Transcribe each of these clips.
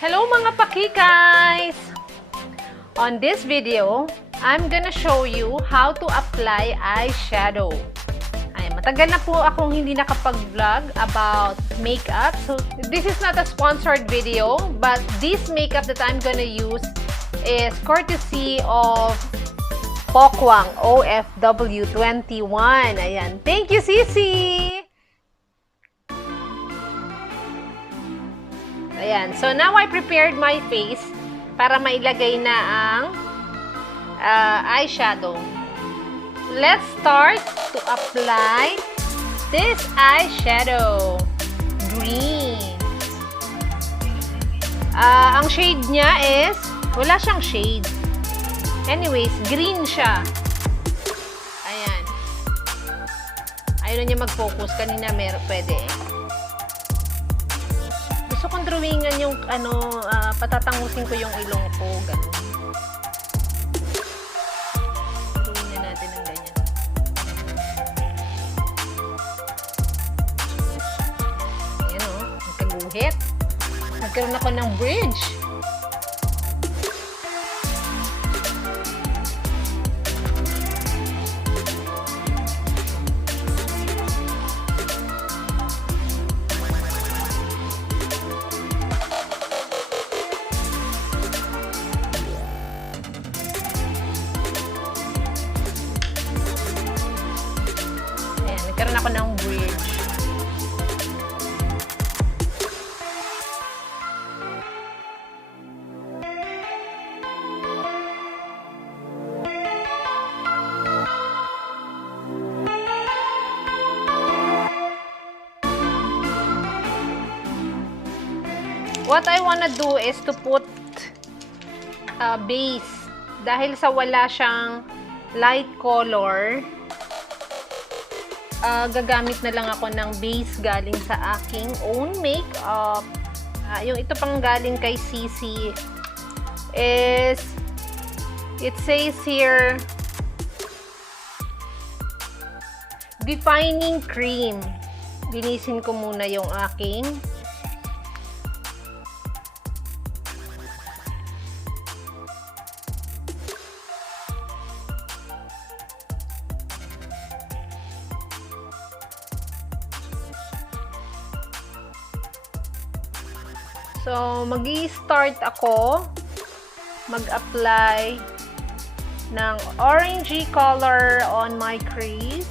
Hello mga pakikays! On this video, I'm gonna show you how to apply eyeshadow. Ay, matagal na po akong hindi nakapag-vlog about makeup. So, this is not a sponsored video, but this makeup that I'm gonna use is courtesy of Pokwang OFW 21. Ayan. Thank you, Sissy! Ayan. So, now I prepared my face para mailagay na ang eyeshadow. Let's start to apply this eyeshadow. Green. Ang shade niya is, wala siyang shade. Anyways, green siya. Ayan. Ayaw na niya mag-focus. Kanina pwede eh. Gusto kong drawingan yung patatangusin ko yung ilong ko, ganun. Drawingan natin ng ganyan. Ayan o, nagkaguhit. Nagkaroon ako ng bridge. Nagkaroon ako ng bridge. What I wanna do is to put base. Dahil sa wala siyang light color, gagamit na lang ako ng base galing sa aking own makeup. Yung ito pang galing kay Sissy is, it says here, defining cream. Linisin ko muna yung aking So, mag-i-start ako mag-apply ng orangey color on my crease.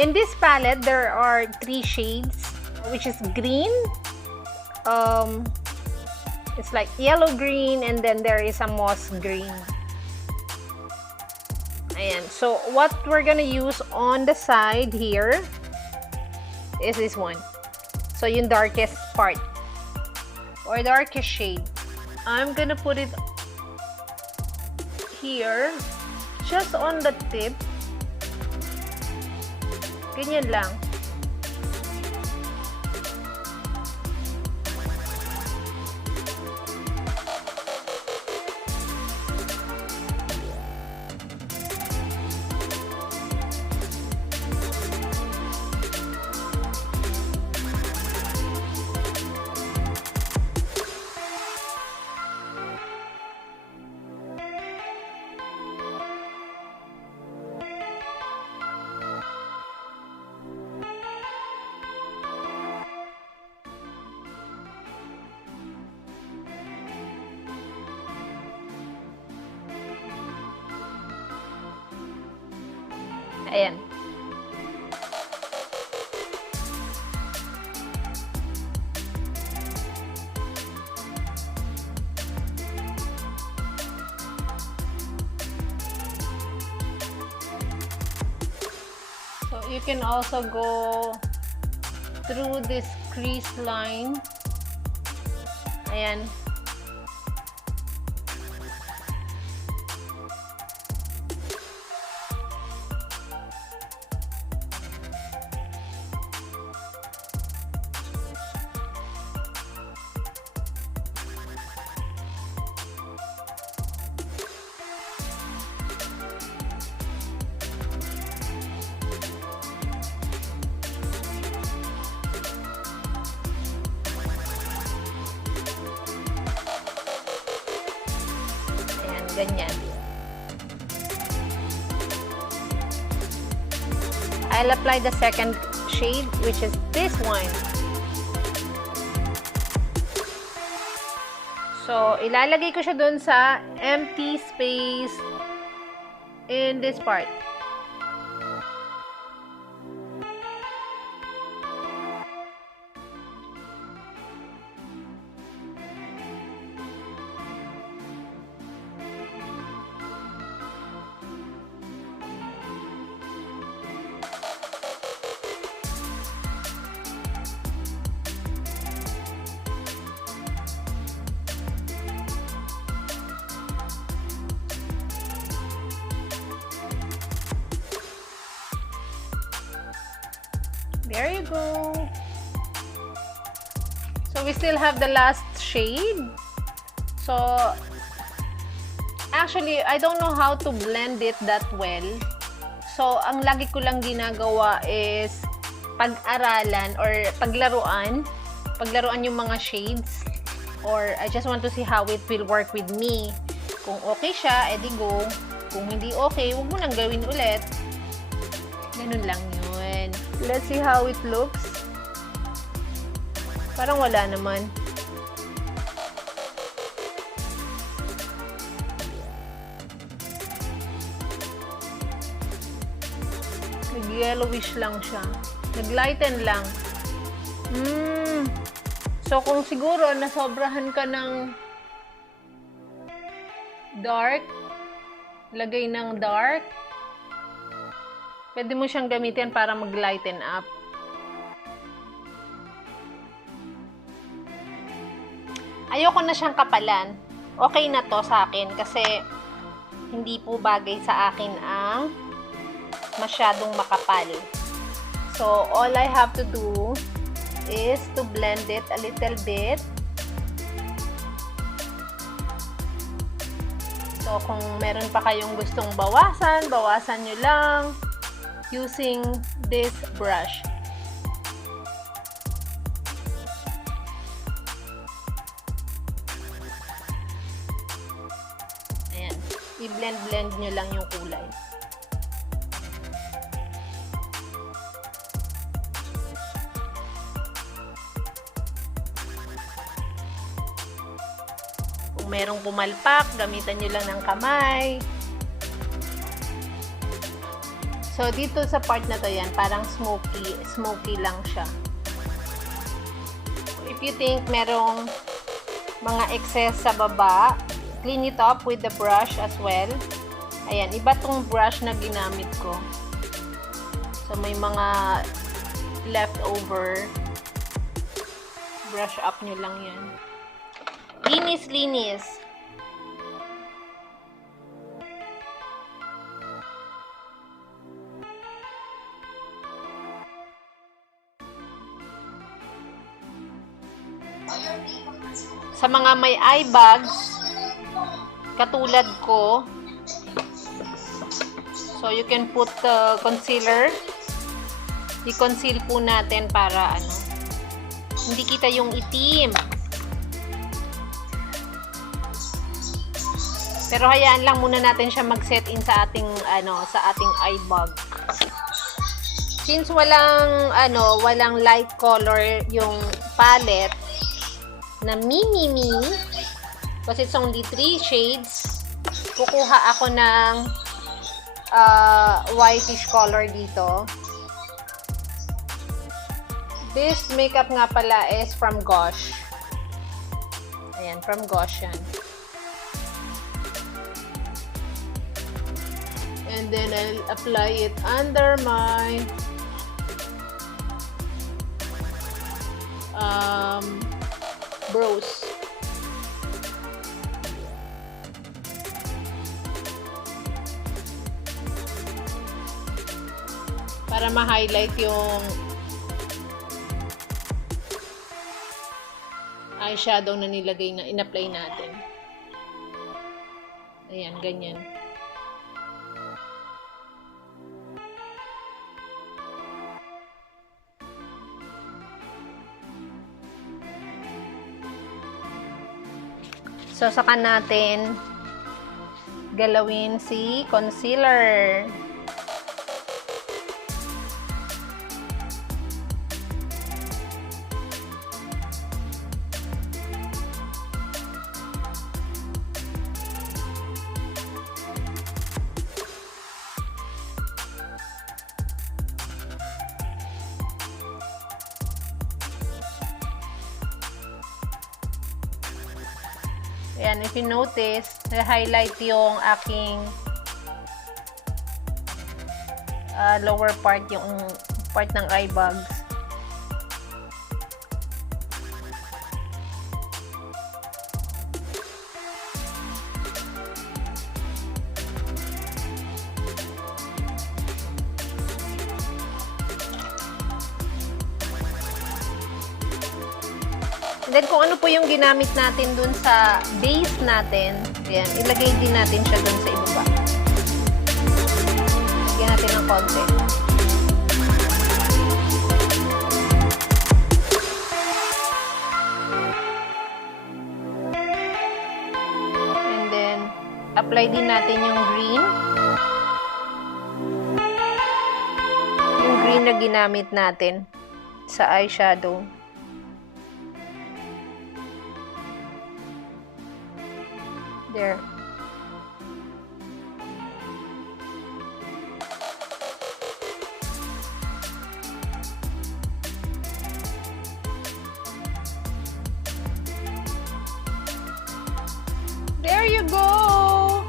In this palette, there are 3 shades, which is green, it's like yellow green, and then there is a moss green. Ayan. So, what we're gonna use on the side here is this one. So, yung darkest part, or darkest shade. I'm gonna put it here, just on the tip. Ganyan lang. Ayan. So you can also go through this crease line. Ayan. Ganyan. I'll apply the second shade, which is this one. So, ilalagay ko siya dun sa empty space in this part. There you go. So we still have the last shade. So actually, I don't know how to blend it that well. So ang lagi ko lang ginagawa is pag-aralan or paglaruan yung mga shades, or I just want to see how it will work with me. Kung okay siya, edi go. Kung hindi okay, huwag mo nang gawin ulit. Ganun lang yun. Let's see how it looks. Parang wala naman. Nag-yellowish lang siya. Nag-lighten lang. So, kung siguro nasobrahan ka ng dark, lagay ng dark, pwede mo siyang gamitin para mag-lighten up. Ayoko na siyang kapalan. Okay na to sa akin kasi hindi po bagay sa akin ang masyadong makapal. So, all I have to do is to blend it a little bit. So, kung meron pa kayong gustong bawasan, bawasan nyo lang using this brush. Ayan. I-blend-blend nyo lang yung kulay. Kung merong pumalpak, gamitan nyo lang ng kamay. So, dito sa part na to yan, parang smoky lang siya. If you think merong mga excess sa baba, clean it up with the brush as well. Ayan, iba tong brush na ginamit ko. So, may mga leftover. Brush up nyo lang yan. Linis. Sa mga may eye bags, katulad ko, so you can put concealer. I-conceal po natin para hindi kita yung itim. Pero hayaan lang muna natin siya mag-set in sa ating eye bag. Since walang light color yung palette na MeMeMe, because it's only 3 shades, kukuha ako ng whitish color dito. This makeup nga pala is from Gosh. Ayan, from Gosh yan. And then I'll apply it under my brows. Para ma-highlight yung eyeshadow na nilagay na in-apply natin. Ayan, ganyan. So, saka natin galawin si concealer. Ayan, if you notice, na-highlight yung aking lower part, yung part ng eye bags. And then, kung ano po yung ginamit natin dun sa base natin, ayan, ilagay din natin siya dun sa ibaba. Lagyan natin ng konti. And then, apply din natin yung green. Yung green na ginamit natin sa eyeshadow. There. There you go!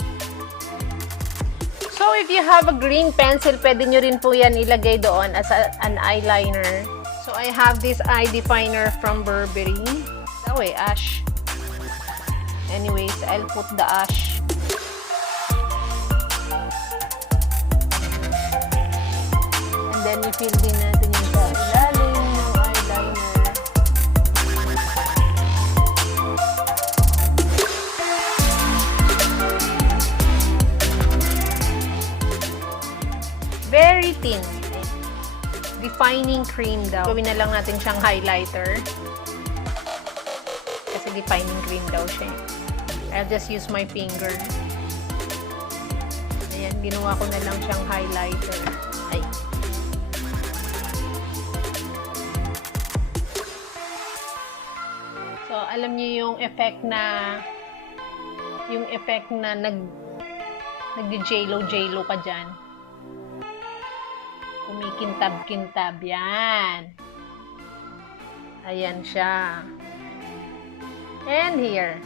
So, if you have a green pencil, pwede nyo rin po yan ilagay doon as an eyeliner. So, I have this eye definer from Burberry. Oh, wait, Ash. Anyways, I'll put the ash. And then, i-fill din natin yung sa ilalim ng eyeliner. Very thin. Defining cream daw. Gawin na lang natin siyang highlighter. Kasi defining cream daw siya. I'll just use my finger. Ayan, ginawa ko na lang siyang highlighter. Ay. So, alam niyo yung effect na nag-jelo ka dyan. Kumikintab-kintab. Yan. Ayan siya. And here.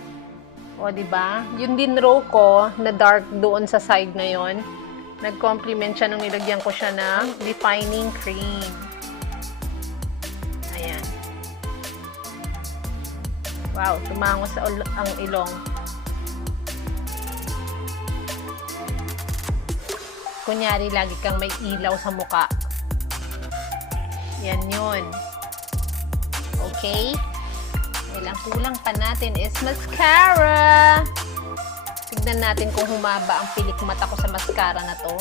O, diba? Yung din row ko, na dark doon sa side na yon, nag-complement siya nung nilagyan ko siya ng defining cream. Ayan. Wow, tumangos ang ilong. Kunyari, lagi kang may ilaw sa muka. Yan yun. Okay? Ang kulang pa natin is mascara. Tignan natin kung humaba ang pilik mata ko sa mascara na to.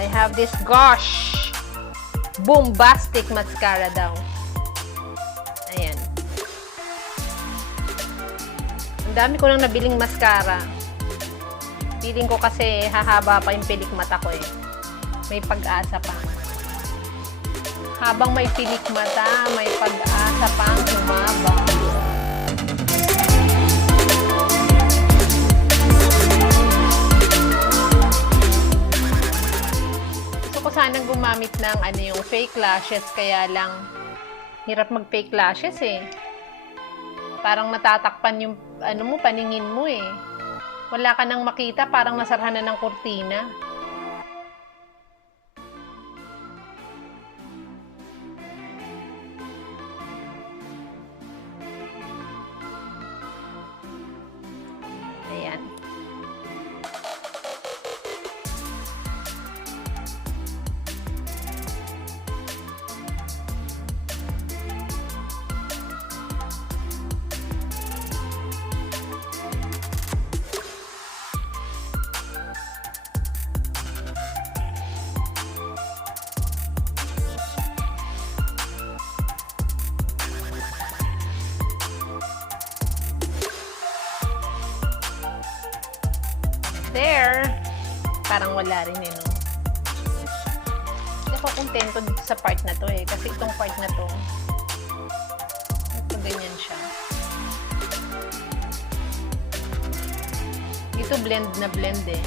I have this Gosh bombastic mascara daw. Ayan. Ang dami ko nang nabiling mascara. Feeling ko kasi hahaba pa yung pilik mata ko eh. May pag-asa pa. Habang may pilik mata, may pag-asa pang humaba. sanang gumamit ng yung fake lashes, kaya lang hirap mag fake lashes eh. Parang natatakpan yung paningin mo eh. Wala ka nang makita, parang nasarhan na ng kurtina. Ayan. There. Parang wala rin eh, no? Hindi ako kontento dito sa part na to eh. Kasi itong part na to, ito ganyan siya. Dito blend na blend eh.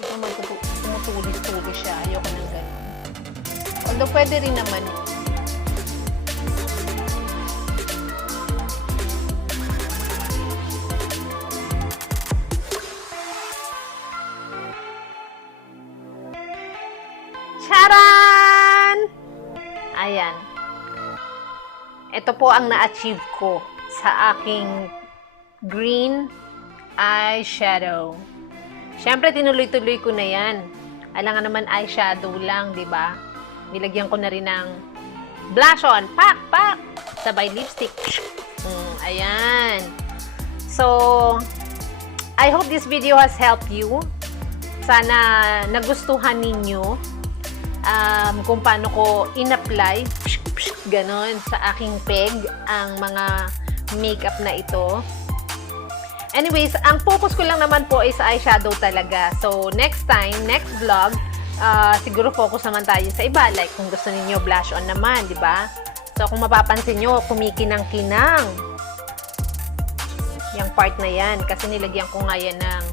Dito tumutulis-tulis siya. Ayoko ng ganun. Although pwede rin naman eh. Charan! Ayan. Ito po ang na-achieve ko sa aking green eyeshadow. Siyempre, tinuloy-tuloy ko na yan. Alangan naman eyeshadow lang, di ba? Nilagyan ko na rin ng blush on. Pak! Pak! Sabay lipstick. Ayan. So, I hope this video has helped you. Sana nagustuhan ninyo kung paano ko in-apply ganon sa aking peg ang mga makeup na ito. Anyways, ang focus ko lang naman po is eyeshadow talaga. So, next time, next vlog, siguro focus naman tayo sa iba. Like, kung gusto niyo blush on naman, di ba? So, kung mapapansin nyo, kumikinang-kinang yung part na yan. Kasi nilagyan ko nga yan ng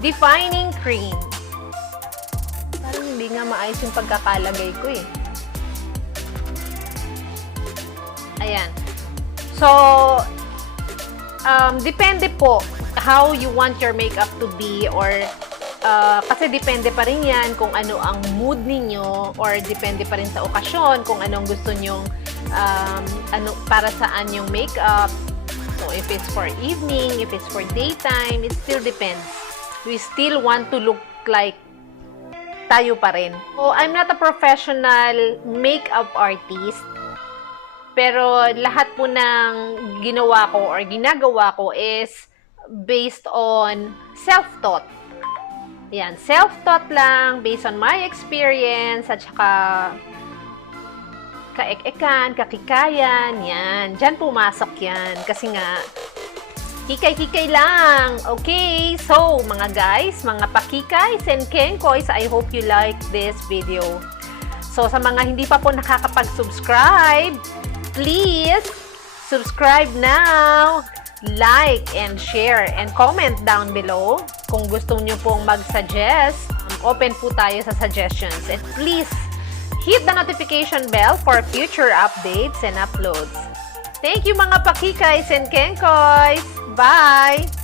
defining cream. Parang hindi nga maayos yung pagkakalagay ko eh. Ayan. So, depende po how you want your makeup to be, or kasi depende pa rin yan kung ano ang mood ninyo, or depende pa rin sa okasyon kung anong gusto nyong para saan yung makeup. So, if it's for evening, if it's for daytime, it still depends. We still want to look like tayo pa rin. So, I'm not a professional makeup artist, pero lahat po ng ginawa ko or ginagawa ko is based on self-taught. Yan, self-taught lang, based on my experience, at saka kaek-ekan, kakikayan, yan. Diyan pumasok yan. Kasi nga, kikay-kikay lang. Okay, so mga guys, mga pakikays and kenkoys, I hope you like this video. So sa mga hindi pa po nakakapag-subscribe, please subscribe now, like and share and comment down below kung gusto nyo pong mag-suggest. Open po tayo sa suggestions, and please hit the notification bell for future updates and uploads. Thank you mga pakikays and kenkoys! Bye!